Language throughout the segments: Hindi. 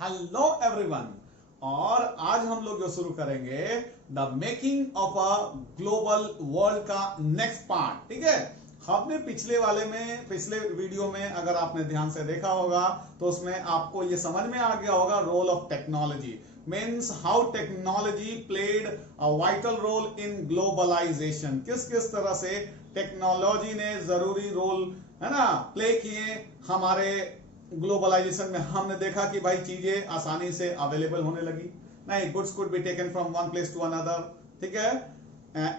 Hello everyone. और आज हम लोग जो शुरू करेंगे the making of a global world का नेक्स्ट पार्ट। ठीक है, हमने पिछले वीडियो में अगर आपने ध्यान से देखा होगा तो उसमें आपको ये समझ में आ गया होगा role of technology means how technology played a vital role in globalisation. किस किस तरह से टेक्नोलॉजी ने जरूरी रोल है ना प्ले किए हमारे ग्लोबलाइजेशन में। हमने देखा कि भाई चीजें आसानी से अवेलेबल होने लगी, नहीं goods could be taken from one place to another. ठीक है,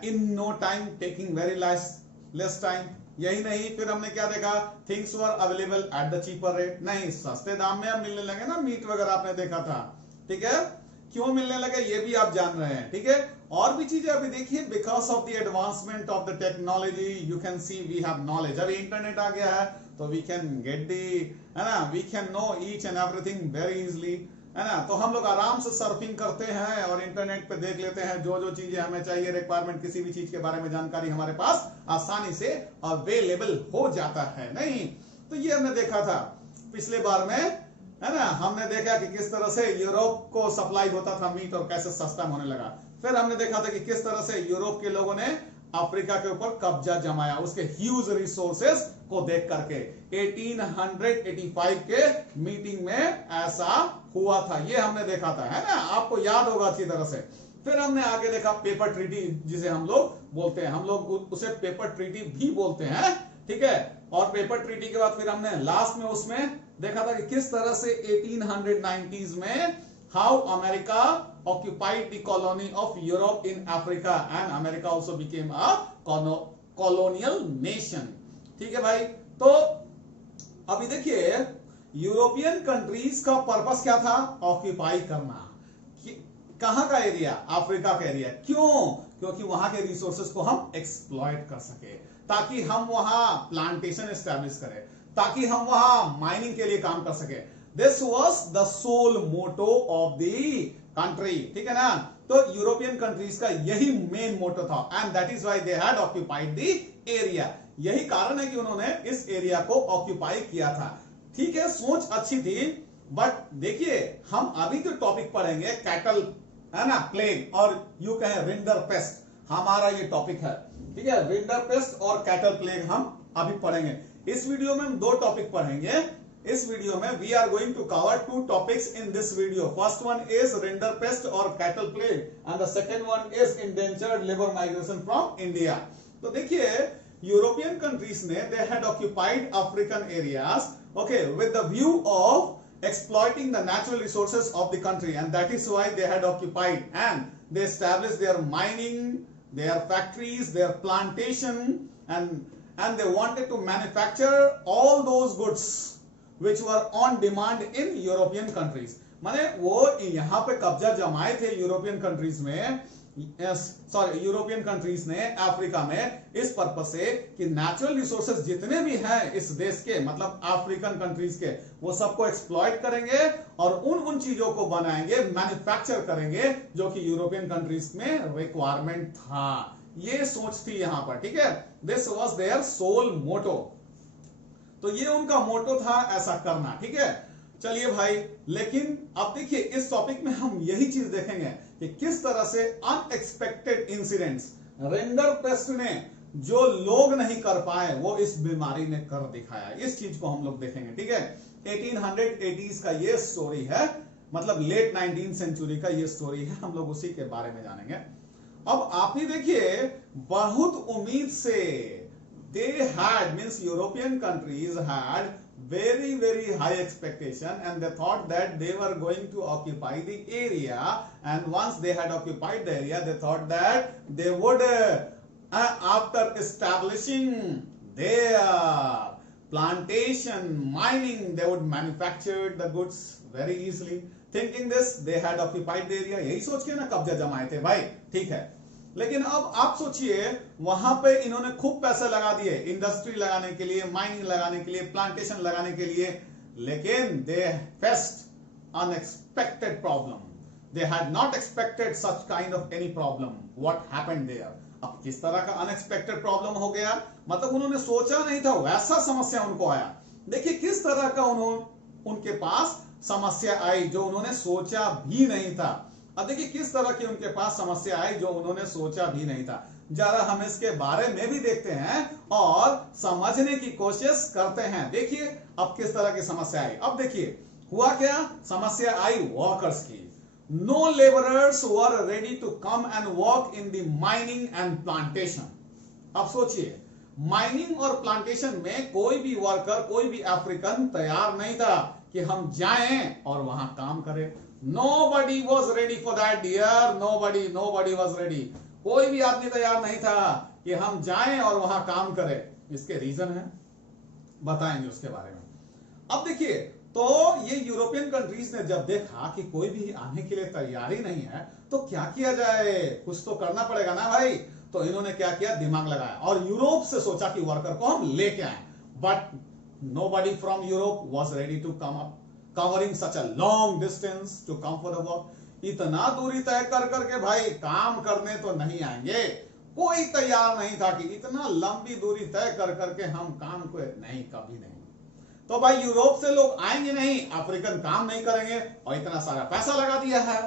in no time, taking very less time. यही नहीं, फिर हमने क्या देखा, things were available at the cheaper rate, नहीं सस्ते दाम में अब मिलने लगे ना, मीट वगैरह आपने देखा था। ठीक है, क्यों मिलने लगे ये भी आप जान रहे हैं। ठीक है, और भी चीजें अभी देखिए, because of the advancement of the technology you can see we have knowledge. अभी इंटरनेट आ गया है तो वी कैन गेट दी, है ना, we can know each and everything very easily, है ना। तो हम लोग आराम से सर्फिंग करते हैं और इंटरनेट पे देख लेते हैं जो जो चीजें हमें चाहिए, रिक्वायरमेंट किसी भी चीज के बारे में जानकारी हमारे पास आसानी से अवेलेबल हो जाता है। नहीं तो ये हमने देखा था पिछले बार में, है ना, हमने देखा कि किस तरह से यूरोप को सप्लाई होता था मीट और कैसे सस्ता होने लगा। फिर हमने देखा था कि किस तरह से यूरोप के लोगों ने अफ्रीका के ऊपर कब्जा जमाया उसके ह्यूज रिसोर्सेस को देख करके। 1885 के मीटिंग में ऐसा हुआ था, ये हमने देखा था, है ना, आपको याद होगा अच्छी तरह से। फिर हमने आगे देखा पेपर ट्रीटी जिसे हम लोग बोलते हैं, हम लोग उसे पेपर ट्रीटी भी बोलते हैं। ठीक है, और पेपर ट्रीटी के बाद फिर हमने लास्ट में उसमें देखा था कि किस तरह से 1890s में how America occupied the colony of Europe in Africa and America also became a colonial nation। ठीक है भाई, तो अभी देखिए यूरोपियन कंट्रीज का पर्पस क्या था, ऑक्यूपाई करना। कहां का एरिया, अफ्रीका का एरिया। क्यों, क्योंकि वहां के रिसोर्सेज को हम एक्सप्लॉइट कर सके, ताकि हम वहां प्लांटेशन एस्टैब्लिश करें, ताकि हम वहां माइनिंग के लिए काम कर सके। This was the sole motto of the country. ठीक है ना, तो यूरोपियन कंट्रीज का यही मेन मोटो था and that is why they had occupied the area. यही कारण है कि उन्होंने इस एरिया को ऑक्यूपाई किया था। ठीक है, सोच अच्छी थी, बट देखिए हम अभी जो टॉपिक पढ़ेंगे कैटल, है ना, प्लेग और यू कहें रिंडर पेस्ट, हमारा ये टॉपिक है। ठीक है, रिंडर पेस्ट और कैटल प्लेग हम अभी पढ़ेंगे। इस वीडियो में हम दो टॉपिक पढ़ेंगे। इस वीडियो में we are going to cover two topics in this video. First one is rinderpest और cattle plague and the second one is indentured labour migration from India. तो देखिए यूरोपियन कंट्रीज ने they had occupied African areas, okay, with the view of exploiting the natural resources of the country, and that is why they had occupied and they established their mining, their factories, their plantation, and they wanted to manufacture all those goods which were on demand in European countries। माने वो यहाँ पे कब्जा जमाए थे यूरोपियन कंट्रीज में, यूरोपियन कंट्रीज ने अफ्रीका में, इस पर्पस से कि नेचुरल रिसोर्सेज जितने भी हैं इस देश के, मतलब अफ्रीकन कंट्रीज के, वो सबको एक्सप्लॉइट करेंगे और उन चीजों को बनाएंगे, मैन्युफैक्चर करेंगे जो कि यूरोपियन कंट्रीज में रिक्वायरमेंट था। ये सोच थी यहां पर। ठीक है, दिस वाज देयर सोल मोटो, तो ये उनका मोटो था ऐसा करना। ठीक है, चलिए भाई, लेकिन अब देखिए इस टॉपिक में हम यही चीज देखेंगे कि किस तरह से अनएक्सपेक्टेड इंसिडेंट्स रेंडर पेस्ट ने जो लोग नहीं कर पाए वो इस बीमारी ने कर दिखाया। इस चीज को हम लोग देखेंगे। ठीक है, 1880s का ये स्टोरी है, मतलब लेट 19th सेंचुरी का ये स्टोरी है, हम लोग उसी के बारे में जानेंगे। अब आप ही देखिए, बहुत उम्मीद से they had, means European countries had very high expectation and they thought that they were going to occupy the area, and once they had occupied the area they thought that they would after establishing their plantation, mining, they would manufacture the goods very easily. Thinking this, they had occupied the area, यही सोच के ना कब्जा जमाए थे भाई। ठीक है, लेकिन अब आप सोचिए वहां पे इन्होंने खूब पैसे लगा दिए इंडस्ट्री लगाने के लिए, माइनिंग लगाने के लिए, प्लांटेशन लगाने के लिए, लेकिन they faced unexpected problem. They had not expected such kind of any problem. What happened there, अब किस तरह का अनएक्सपेक्टेड प्रॉब्लम हो गया, मतलब उन्होंने सोचा नहीं था वैसा समस्या उनको आया। देखिए किस तरह का उनके पास समस्या आई जो उन्होंने सोचा भी नहीं था। अब देखिए किस तरह की उनके पास समस्या आई जो उन्होंने सोचा भी नहीं था। जरा हम इसके बारे में भी देखते हैं और समझने की कोशिश करते हैं। देखिए अब किस तरह की समस्या आई। अब देखिए हुआ क्या, समस्या आई वर्कर्स की। No labourers were ready to come and work in the mining and plantation. अब सोचिए माइनिंग और प्लांटेशन में कोई भी वर्कर, कोई भी अफ्रीकन तैयार नहीं था कि हम जाएं और वहां काम करें। Nobody was ready for that, dear. Nobody was ready. कोई भी आदमी तैयार नहीं था कि हम जाएं और वहां काम करें। इसके रीजन है, बताएंगे उसके बारे में। अब देखिए तो ये यूरोपियन कंट्रीज ने जब देखा कि कोई भी आने के लिए तैयारी नहीं है तो क्या किया जाए, कुछ तो करना पड़ेगा ना भाई। तो इन्होंने क्या किया, दिमाग लगाया और यूरोप से सोचा कि वर्कर को हम लेके आए। But nobody from Europe was ready to come up covering such a long distance to come for the work. इतना दूरी तय कर करके भाई काम करने तो नहीं आएंगे, कोई तैयार नहीं था कि इतना लंबी दूरी तय कर करके हम काम को, नहीं कभी नहीं। तो भाई यूरोप से लोग आएंगे नहीं, अफ्रीकन काम नहीं करेंगे और इतना सारा पैसा लगा दिया है,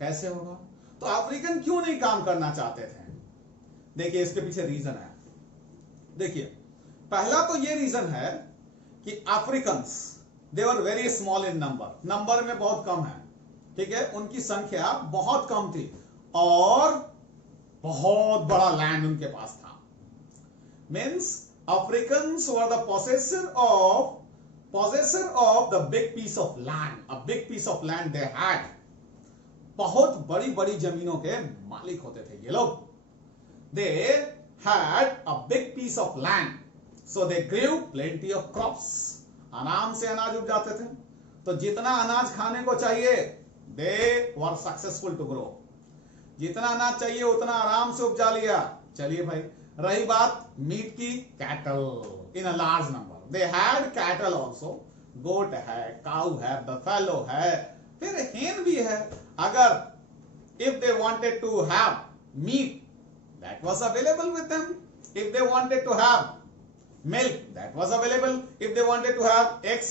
कैसे होगा। तो अफ्रीकन क्यों नहीं काम करना चाहते थे, देखिए इसके पीछे रीजन है। देखिए पहला तो ये रीजन है कि Africans they were very small in number, number में बहुत कम है, ठीक है, उनकी संख्या बहुत कम थी और बहुत बड़ा लैंड उनके पास था। Means Africans were the possessor of the big piece of land, a big piece of land they had. बहुत बड़ी बड़ी जमीनों के मालिक होते थे ये लोग। They had a big piece of land, so they grew plenty of crops. आराम से अनाज उग जाते थे, तो जितना अनाज खाने को चाहिए they were successful to grow. जितना अनाज चाहिए उतना आराम से उपजा लिया। चलिए भाई, रही बात मीट की, cattle in a large number, they had cattle also, goat है, काऊ है, बफेलो है, फिर हेन भी है। अगर if they wanted to have meat that was available with them, if they wanted to have milk that was available, if they wanted to have eggs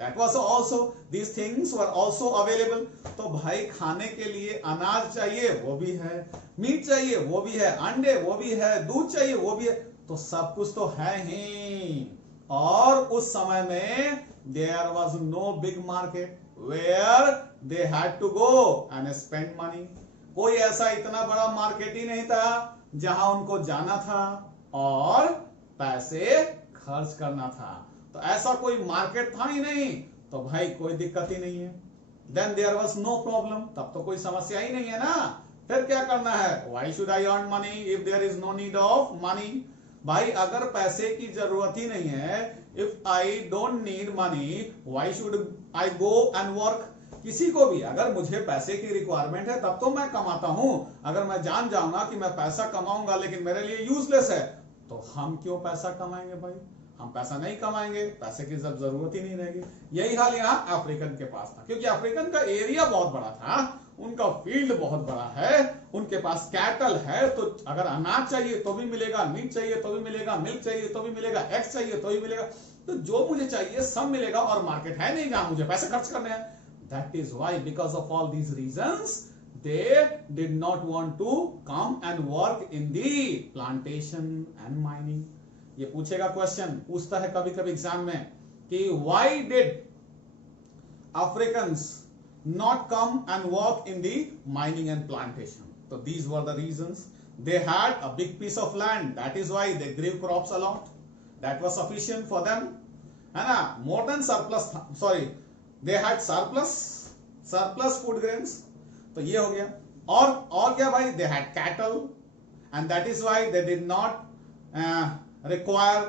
that was also, these things were also available. तो भाई खाने के लिए अनाज चाहिए वो भी है, मीट चाहिए वो भी है, अंडे वो भी है, दूध चाहिए वो भी है, तो सब कुछ तो है ही। और उस समय में there was no big market where they had to go and spend money. कोई ऐसा इतना बड़ा मार्केट ही नहीं था जहां उनको जाना था और पैसे खर्च करना था। तो ऐसा कोई मार्केट था ही नहीं, तो भाई कोई दिक्कत ही नहीं है। Then there was no problem, तब तो कोई समस्या ही नहीं है ना। फिर क्या करना है, why should I earn money if there is no need of money? भाई अगर पैसे की जरूरत ही नहीं है, if I don't need money, why should I go and work? किसी को भी अगर मुझे पैसे की रिक्वायरमेंट है तब तो मैं कमाता हूं। अगर मैं जान जाऊंगा कि मैं पैसा कमाऊंगा लेकिन मेरे लिए यूजलेस है, तो हम क्यों पैसा कमाएंगे भाई, हम पैसा नहीं कमाएंगे, पैसे की जब जरूरत ही नहीं रहेगी। यही हाल यहाँ अफ्रीकन के पास था, क्योंकि अफ्रीकन का एरिया बहुत बड़ा था, उनका फील्ड बहुत बड़ा है, उनके पास कैटल है, तो अगर अनाज चाहिए तो भी मिलेगा, मीट चाहिए तो भी मिलेगा, मिल्क चाहिए तो भी मिलेगा, एग्स चाहिए तो भी मिलेगा, तो जो मुझे चाहिए सब मिलेगा। और मार्केट है नहीं जहां मुझे पैसे खर्च करने हैं। That is why, because of all these reasons, they did not want to come and work in the plantation and mining. ये पूछेगा क्वेश्चन, पूछता है कभी कभी एग्जाम में कि why did Africans not come and work in the mining and plantation? So these were the reasons. They had a big piece of land, that is why they grew crops a lot. That was sufficient for them, है ना, more than surplus, sorry, they had surplus food grains. तो ये हो गया। और क्या भाई, they had cattle and that is why they did not require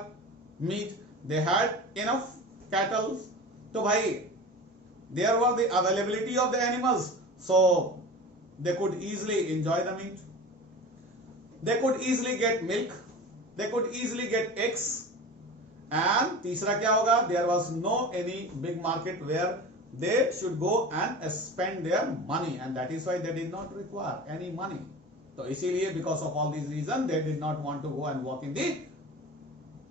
meat, they had enough cattle. तो भाई there were the availability of the animals, so they could easily enjoy the meat, they could easily get milk, they could easily get eggs. And तीसरा क्या होगा, there was no any big market where they should go and spend their money, and that is why they did not require any money. तो इसीलिए because of all these reasons they did not want to go and work in the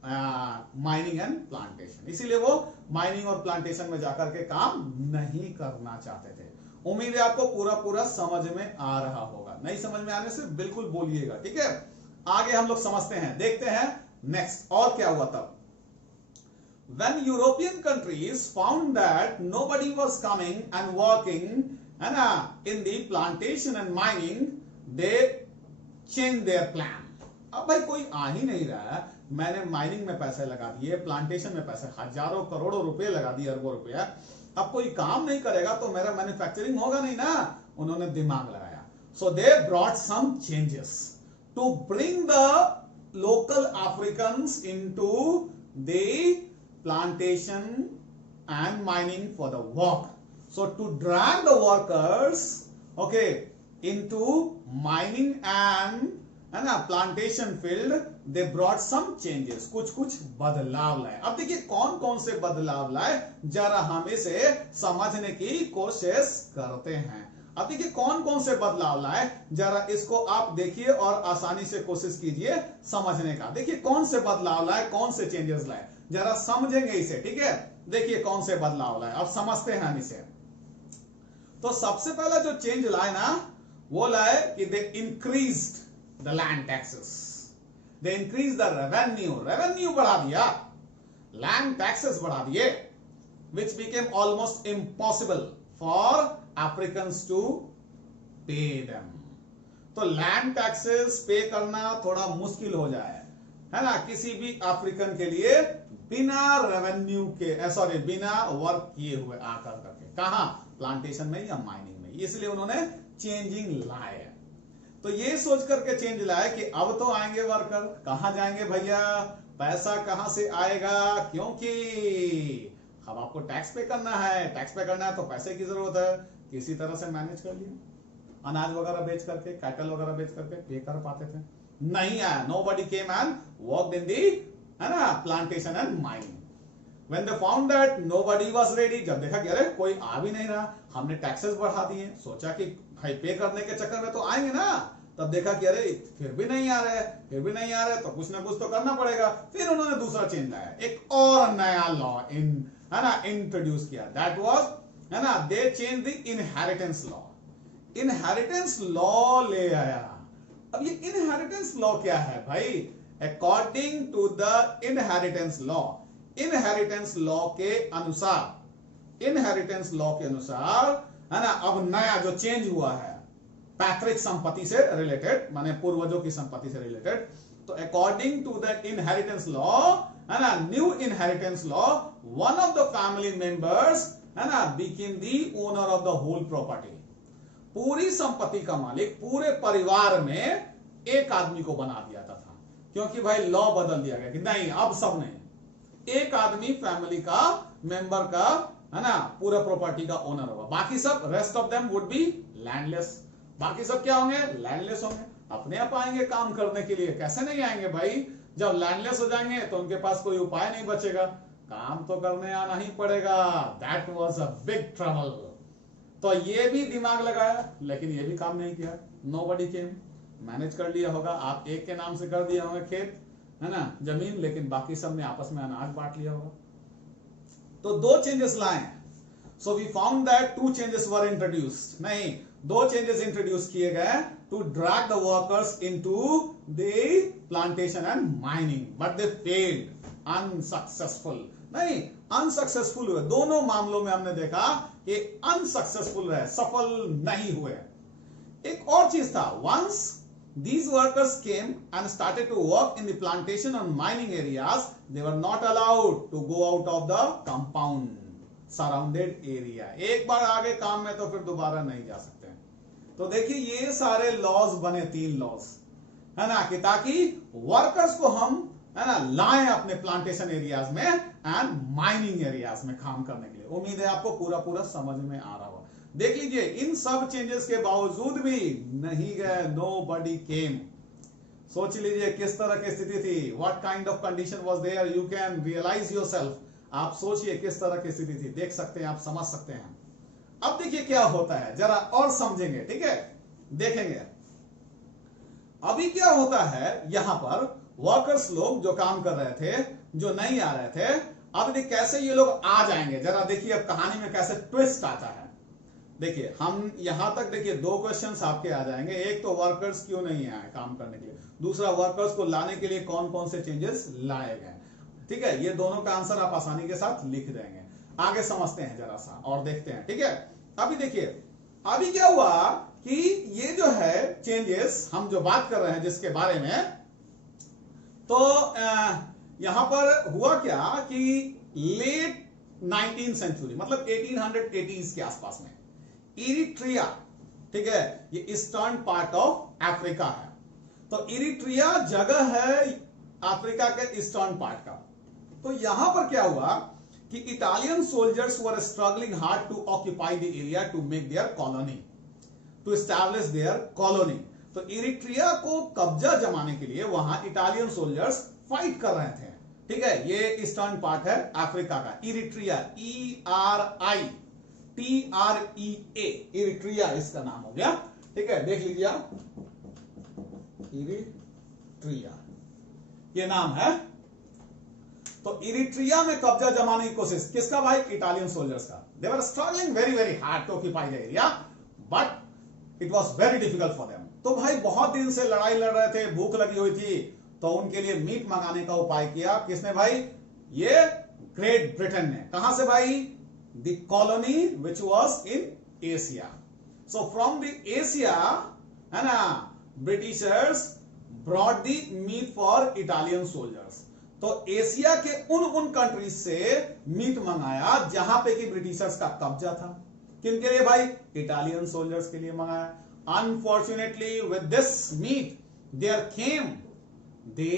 mining and plantation, इसीलिए वो माइनिंग और प्लांटेशन में जाकर के काम नहीं करना चाहते थे। उम्मीद है आपको पूरा पूरा समझ में आ रहा होगा, नहीं समझ में आने से बिल्कुल बोलिएगा, ठीक है। आगे हम लोग समझते हैं, देखते हैं नेक्स्ट और क्या हुआ तब। When European countries found that nobody was coming and working in the plantation and mining, they changed their plan. अब भाई कोई आ ही नहीं रहा है, मैंने माइनिंग में पैसे लगा दिए, प्लांटेशन में पैसे हजारों करोड़ों रुपए लगा दिए, अरबों रुपया, अब कोई काम नहीं करेगा तो मेरा मैन्युफैक्चरिंग होगा नहीं ना। उन्होंने दिमाग लगाया, so they brought some changes to bring the local Africans into the plantation and mining for the work. So to drag the workers, okay, into mining and plantation field, they brought some changes. कुछ बदलाव लाए। अब देखिए कौन कौन से बदलाव लाए, जरा हम इसे समझने की कोशिश करते हैं। अब देखिए कौन कौन से बदलाव लाए, जरा इसको आप देखिए और आसानी से कोशिश कीजिए समझने का। देखिए कौन से बदलाव लाए, कौन से चेंजेस लाए, जरा समझेंगे इसे, ठीक है। देखिए कौन से बदलाव लाए, अब समझते हैं हम इसे। तो सबसे पहला जो चेंज लाए ना, वो लाए कि they increased the land taxes, they increase the revenue बढ़ा दिया, लैंड टैक्सेस बढ़ा दिए, which became almost impossible for Africans to pay them. तो लैंड टैक्सेस पे करना थोड़ा मुश्किल हो जाए, है ना, किसी भी अफ्रीकन के लिए बिना रेवेन्यू के, सॉरी बिना वर्क किए हुए आकर करके, कहां, प्लांटेशन में या माइनिंग में। इसलिए उन्होंने चेंजिंग लाए। तो ये सोच करके चेंज लाए कि अब तो आएंगे वर्कर, कहां जाएंगे भैया, पैसा कहां से आएगा, क्योंकि अब आपको टैक्स पे करना है, टैक्स पे करना है तो पैसे की जरूरत है, किसी तरह से मैनेज कर लिया, अनाज वगैरह बेच करके, कैटल वगैरह बेच करके पे कर पाते थे। नहीं आया, nobody came and worked in the, है ना, plantation and mining. When they found that nobody was ready, जब देखा कि अरे कोई आ भी नहीं रहा, हमने टैक्सेस बढ़ा दिए, सोचा कि भाई पे करने के चक्कर में तो आएंगे ना, तब देखा कि अरे फिर भी नहीं आ रहे, तो कुछ ना कुछ तो करना पड़ेगा। फिर उन्होंने दूसरा चेंज लाया, एक और नया लॉ है ना इंट्रोड्यूस किया, दैट वाज, है ना, they change the inheritance law. Inheritance law ले आया। अब ये इनहेरिटेंस लॉ क्या है भाई, according to the inheritance law, inheritance law के अनुसार, है ना, अब नया जो चेंज हुआ है पैतृक संपत्ति से रिलेटेड, माने पूर्वजों की संपत्ति से रिलेटेड, तो according to the inheritance law, है ना, new inheritance law, one of the family members, है ना, became the owner of the whole property. पूरी संपत्ति का मालिक पूरे परिवार में एक आदमी को बना दिया था, क्योंकि भाई लॉ बदल दिया गया कि नहीं, अब सब नहीं, एक आदमी फैमिली का मेंबर का, है ना, पूरा प्रॉपर्टी का ओनर होगा, बाकी सब rest of them would be landless. बाकी सब क्या होंगे, लैंडलेस होंगे, अपने आप आएंगे काम करने के लिए, कैसे नहीं आएंगे भाई, जब लैंडलेस हो जाएंगे तो उनके पास कोई उपाय नहीं बचेगा, काम तो करने आना ही पड़ेगा। That was a big trouble. तो ये भी दिमाग लगाया, लेकिन ये भी काम नहीं किया, नोबडी केम, मैनेज कर लिया होगा, आप एक के नाम से कर दिया होगा खेत, है ना, जमीन, लेकिन बाकी सब ने आपस में अनाज बांट लिया होगा। तो दो चेंजेस लाए। So we found that two changes were introduced, नहीं, दो चेंजेस इंट्रोड्यूस किए गए to drag the workers into the plantation and mining, but they failed, unsuccessful, नहीं, अनसक्सेसफुल हुए। दोनों मामलों में हमने देखा कि अनसक्सेसफुल रहे, सफल नहीं हुए। एक और चीज था, once these workers came and started to work in the plantation and mining areas, they were not allowed to go out of the compound surrounded area। एक बार आगे काम में तो फिर दोबारा नहीं जा सकते। तो देखिए ये सारे लॉज बने, 3 लॉज, है ना, कि ताकि वर्कर्स को हम, है ना, लाएं अपने प्लांटेशन एरियाज में एंड माइनिंग एरियाज में काम करने के लिए। उम्मीद है आपको पूरा पूरा समझ में आ रहा होगा। देख लीजिए इन सब चेंजेस के बावजूद भी नहीं गए, नोबडी केम। सोच लीजिए किस तरह की स्थिति थी, what kind of condition was there, you can realise yourself. आप सोचिए किस तरह की स्थिति थी, देख सकते हैं, आप समझ सकते हैं। अब देखिए क्या होता है, जरा और समझेंगे, ठीक है, देखेंगे। अभी क्या होता है, यहां पर वर्कर्स लोग जो काम कर रहे थे, जो नहीं आ रहे थे, अब देखिए कैसे ये लोग आ जाएंगे। जरा देखिए अब कहानी में कैसे ट्विस्ट आता है। देखिए हम यहां तक देखिए दो क्वेश्चंस आपके आ जाएंगे। एक तो वर्कर्स क्यों नहीं आए काम करने के लिए, दूसरा वर्कर्स को लाने के लिए कौन कौन से चेंजेस लाए गए। ठीक है, ये दोनों का आंसर आप आसानी के साथ लिख देंगे। आगे समझते हैं जरा सा और देखते हैं। ठीक है, अभी देखिए अभी क्या हुआ कि ये जो है चेंजेस हम जो बात कर रहे हैं जिसके बारे में, तो यहां पर हुआ क्या कि लेट 19th सेंचुरी मतलब 1880s के आसपास में इरिट्रिया, ठीक है, ये ईस्टर्न पार्ट ऑफ अफ्रीका है। तो इरिट्रिया जगह है अफ्रीका के ईस्टर्न पार्ट का। तो यहां पर क्या हुआ कि Italian soldiers were struggling hard to occupy the area to make their colony, to establish their colony. तो इरिट्रिया को कब्जा जमाने के लिए वहां इटालियन सोल्जर्स फाइट कर रहे थे। ठीक है, ये ईस्टर्न पार्ट है अफ्रीका का, इरिट्रिया, ERITREA, इरिट्रिया इसका नाम हो गया। ठीक है, देख लीजिए आप, इरिट्रिया ये नाम है। तो इरिट्रिया में कब्जा जमाने की कोशिश किसका भाई, इटालियन सोल्जर्स का। They were struggling very very hard to occupy the area but it was very difficult for them. तो भाई बहुत दिन से लड़ाई लड़ रहे थे, भूख लगी हुई थी, तो उनके लिए मीट मंगाने का उपाय किया। किसने भाई, ये ग्रेट ब्रिटेन ने। कहां से भाई, the colony which was in Asia. So from the Asia है ना, Britishers brought the meat for Italian soldiers. तो एशिया के उन कंट्रीज से मीट मंगाया जहां पे कि ब्रिटिशर्स का कब्जा था। किन के लिए भाई, इटालियन सोल्जर्स के लिए मंगाया। Unfortunately with this meat there came the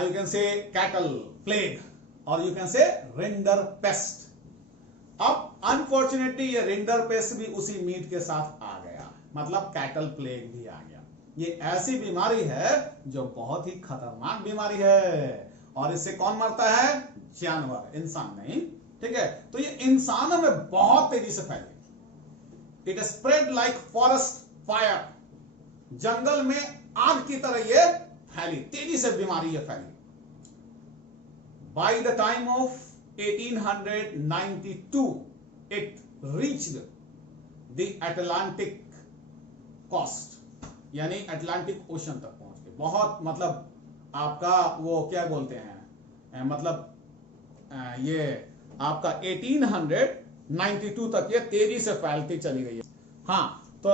you can say cattle plague or you can say rinder paste. अब अनफॉर्चुनेटली ये रिंडर पेस्ट भी उसी मीट के साथ आ गया, मतलब कैटल प्लेग भी आ गया। ये ऐसी बीमारी है जो बहुत ही खतरनाक बीमारी है, और इससे कौन मरता है, जानवर, इंसान नहीं। ठीक है, तो ये इंसानों में बहुत तेजी से फैली। It spread like forest fire, जंगल में आग की तरह ये फैली, तेजी से बीमारी ये फैली। By the time of 1892 it reached the Atlantic coast, यानी अटलांटिक ओशन तक पहुंच गए। बहुत मतलब आपका वो क्या बोलते हैं, मतलब ये आपका 1892 तक ये तेजी से फैलती चली गई है। हाँ, तो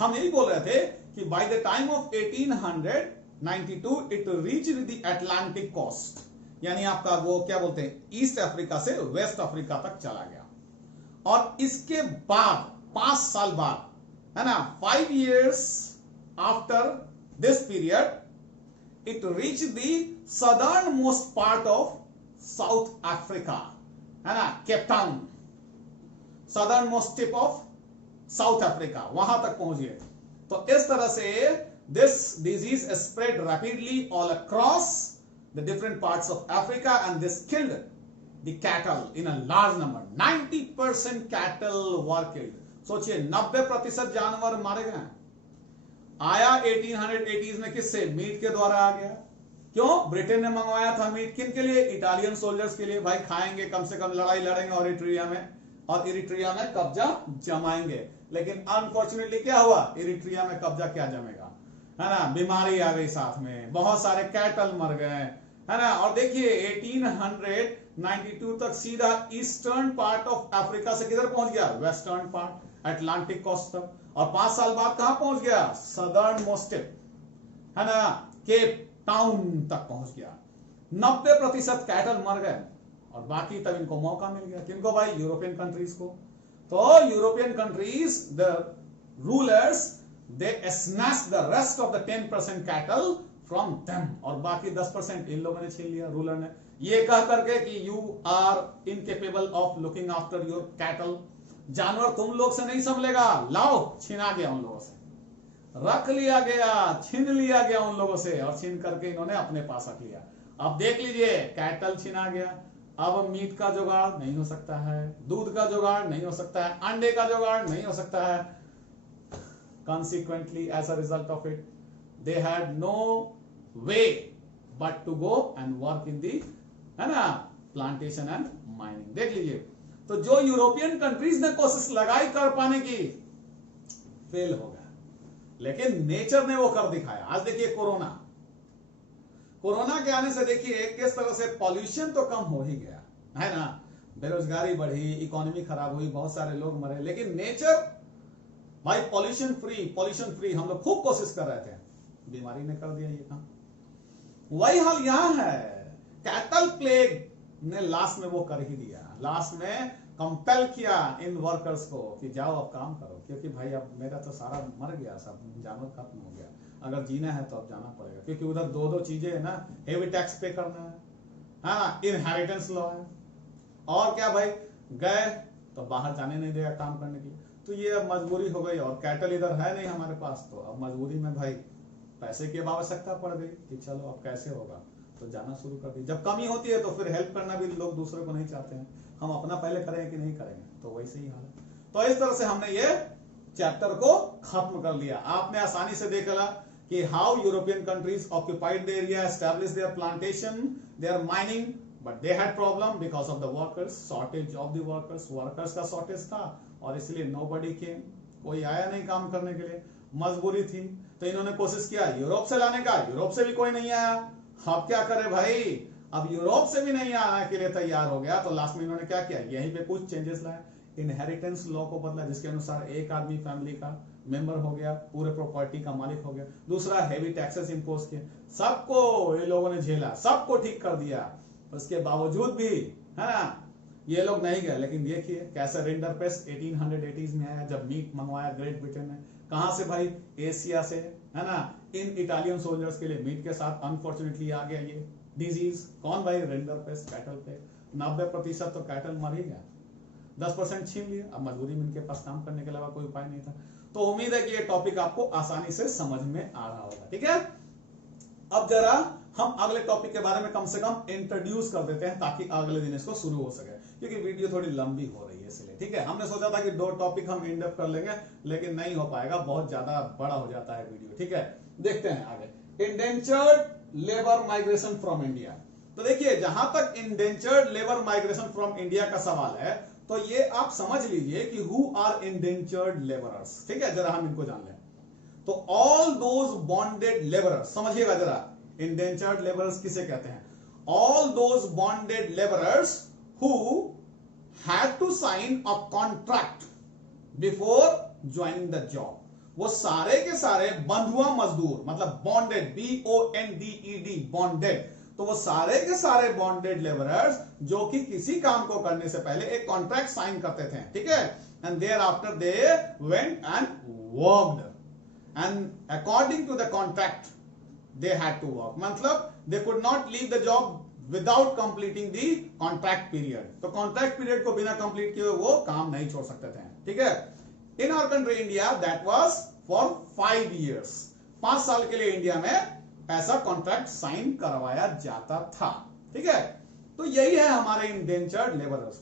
हम यही बोल रहे थे कि by the time of 1892 it reached the Atlantic coast, यानी आपका वो क्या बोलते हैं, ईस्ट अफ्रीका से वेस्ट अफ्रीका तक चला गया। और इसके बाद 5 साल बाद है ना, 5 years after this period it reached the southernmost part of South Africa, है ना, Cape Town, southernmost tip of South Africa, वहां तक पहुंच गए। तो इस तरह से this disease spread rapidly all across the different parts of Africa and this killed the cattle in a large number. 90% cattle were killed. सोचिए 90% जानवर मारे गए। आया 1880s में किससे, मीट के द्वारा आ गया। क्यों, ब्रिटेन ने मंगवाया था मीट, किन के लिए, इटालियन सोल्जर्स के लिए। भाई खाएंगे, कम से कम लड़ाई लड़ेंगे और इरिट्रिया में कब्जा जमाएंगे। लेकिन अनफॉर्चुनेटली क्या हुआ, इरिट्रिया में कब्जा क्या जमेगा, है ना, बीमारी आ गई साथ में, बहुत सारे कैटल मर गए, है ना। और देखिए 1892 तक सीधा ईस्टर्न पार्ट ऑफ अफ्रीका से किधर पहुंच गया, वेस्टर्न पार्ट, अटलांटिक कोस्ट तक। और 5 साल बाद कहां पहुंच गया, सदर्न मोस्ट, है ना, केप टाउन तक पहुंच गया। 90% कैटल मर गए और बाकी तब इनको मौका मिल गया। किनको भाई, यूरोपियन कंट्रीज को। तो European countries the rulers they snatch the rest of the 10% cattle from them, और बाकी 10% इन लोगों ने छीन लिया, रूलर ने, ये कह करके कि you are incapable of looking after your cattle, जानवर तुम लोग से नहीं संभलेगा, लाओ। छीना गया उन लोगों से, रख लिया गया, छीन लिया गया उन लोगों से, और छीन करके इन्होंने अपने पास रख लिया। अब देख लीजिए, कैटल छीना गया, अब मीट का जुगाड़ नहीं हो सकता है, दूध का जुगाड़ नहीं हो सकता है, अंडे का जुगाड़ नहीं हो सकता है। Consequently, as a result of it, they had no way but to go and work in the, है ना, प्लांटेशन एंड माइनिंग। देख लीजिए, तो जो यूरोपियन कंट्रीज ने कोशिश लगाई कर पाने की, फेल हो गया, लेकिन नेचर ने वो कर दिखाया। आज देखिए कोरोना के आने से देखिए किस तरह से पॉल्यूशन तो कम हो ही गया, है ना, बेरोजगारी बढ़ी, इकोनॉमी खराब हुई, बहुत सारे लोग मरे, लेकिन नेचर भाई पॉल्यूशन फ्री हम लोग खूब कोशिश कर रहे थे, बीमारी ने कर दिया ये काम। वही हाल यहां है, कैटल प्लेग ने लास्ट में वो कर ही दिया, लास्ट में कंपेल किया इन वर्कर्स को कि जाओ अब काम करो, क्योंकि भाई अब मेरा तो सारा मर गया, सब जानवर खत्म हो गया, अगर जीना है तो अब जाना पड़ेगा, क्योंकि उधर दो चीजें है ना, हेवी टैक्स पे करना है, हाँ, इनहेरिटेंस लॉ है, और क्या भाई, गए तो बाहर जाने नहीं देगा काम करने के लिए, तो ये अब मजबूरी हो गई, और कैटल इधर है नहीं हमारे पास, तो अब मजबूरी में भाई पैसे की आवश्यकता पड़ गई कि चलो अब कैसे होगा, तो जाना शुरू कर दी। जब कमी होती है तो फिर हेल्प करना भी लोग दूसरे को नहीं चाहते हैं, हम अपना पहले करेंगे कि नहीं करेंगे, तो वैसे ही हाल है। तो इस तरह से हमने ये चैप्टर को खत्म कर लिया। आपने आसानी से देखा कि how European countries occupied the area, establish their plantation, their mining, but they had problem because of the workers, shortage of the workers का शॉर्टेज था, और इसलिए नोबडी केम, कोई आया नहीं काम करने के लिए, मजबूरी थी, तो इन्होंने कोशिश किया यूरोप से लाने का, यूरोप से भी कोई नहीं आया, अब क्या करे भाई, अब यूरोप से भी नहीं आने के लिए तैयार हो गया, तो लास्ट में इन्होंने क्या किया, यहीं पे कुछ चेंजेस लाए, इनहेरिटेंस लॉ को बदला, जिसके अनुसार एक आदमी फैमिली का मेंबर हो गया, पूरे प्रॉपर्टी का मालिक हो गया। दूसरा, हेवी टैक्सेस इंपोज किए, सबको ये लोगों ने झेला, सबको ठीक कर दिया, उसके बावजूद भी, है ना, ये लोग नहीं गए। लेकिन देखिए कैसे रिंडरपेस्ट 1880s में आया, जब मीट मंगवाया ग्रेट ब्रिटेन ने, कहां से भाई, एशिया से, है ना, इन इटालियन सोल्जर्स के लिए मीट के साथ अनफॉर्चुनेटली आ गया ये डिजीज, कौन भाई, रिंडरपेस्ट, कैटल पे 90% तो कैटल मर ही गया, 10% छीन लिया, अब मजबूरी में इनके पास काम करने के अलावा कोई उपाय नहीं था। तो उम्मीद है कि ये टॉपिक आपको आसानी से समझ में आ रहा होगा, ठीक है। अब जरा हम अगले टॉपिक के बारे में कम से कम इंट्रोड्यूस कर देते हैं, ताकि अगले दिन इसको शुरू हो सके, क्योंकि वीडियो थोड़ी लंबी हो रही है इसलिए, ठीक है। हमने सोचा था कि 2 टॉपिक हम इंड अप कर लेंगे, लेकिन नहीं हो पाएगा, बहुत ज्यादा बड़ा हो जाता है वीडियो, ठीक है। देखते हैं आगे, indentured labour migration from India. तो देखिए, जहां तक indentured labour migration from India का सवाल है, तो ये आप समझ लीजिए कि हु आर इंडेंचर्ड लेबरर्स, ठीक है, जरा हम इनको जान लें। तो ऑल दोज बॉन्डेड लेबरर्स, समझिएगा जरा, इंडेंचर्ड लेबरर्स किसे कहते हैं, all those bonded labourers who had to sign a contract before joining the job, वो सारे के सारे बंधुआ मजदूर, मतलब बॉन्डेड, BONDED, बॉन्डेड, तो वो सारे के सारे बॉन्डेड लेबरर्स जो कि किसी काम को करने से पहले एक कॉन्ट्रैक्ट साइन करते थे, ठीक है, and thereafter they went and worked, and according to the contract they had to work, मतलब they could not leave the job without completing the contract period, तो कॉन्ट्रैक्ट पीरियड को बिना कंप्लीट किए वो काम नहीं छोड़ सकते थे, ठीक है। In our country India that was for 5 years, 5 साल के लिए इंडिया में ऐसा कॉन्ट्रैक्ट साइन करवाया जाता था, ठीक है। तो यही है हमारे इंडेंचर्ड लेबरर्स।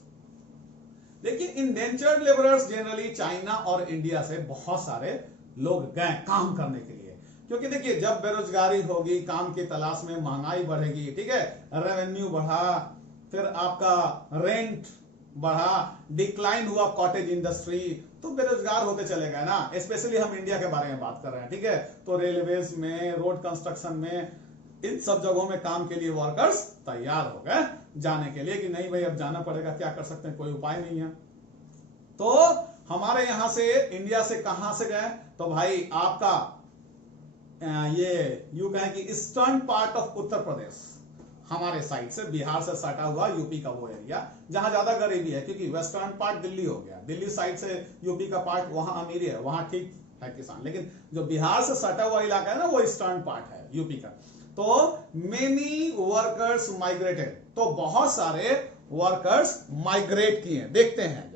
देखिए, इंडेंचर्ड लेबरर्स जनरली चाइना और इंडिया से बहुत सारे लोग गए काम करने के लिए, क्योंकि देखिए जब बेरोजगारी होगी, काम की तलाश में महंगाई बढ़ेगी, ठीक है, रेवेन्यू बढ़ा, फिर आपका रेंट बढ़ा, डिक्लाइन हुआ कॉटेज इंडस्ट्री, तो बेरोजगार होते चले गए ना। स्पेशली हम इंडिया के बारे में बात कर रहे हैं, ठीक है, तो रेलवेज में, रोड कंस्ट्रक्शन में, इन सब जगहों में काम के लिए वर्कर्स तैयार हो गए जाने के लिए कि नहीं भाई अब जाना पड़ेगा, क्या कर सकते हैं, कोई उपाय नहीं है। तो हमारे यहां से, इंडिया से कहां से गए, तो भाई आपका ये यूं कहें कि eastern part of Uttar Pradesh, हमारे साइड से, बिहार से सटा हुआ यूपी का वो एरिया जहां ज्यादा गरीबी है, क्योंकि वेस्टर्न पार्ट दिल्ली हो गया, दिल्ली साइड से यूपी का पार्ट, वहां अमीरी है, वहां ठीक है किसान, लेकिन जो बिहार से सटा हुआ इलाका है ना, वो ईस्टर्न पार्ट है यूपी का। तो मेनी वर्कर्स माइग्रेटेड, तो बहुत सारे वर्कर्स माइग्रेट किए, देखते हैं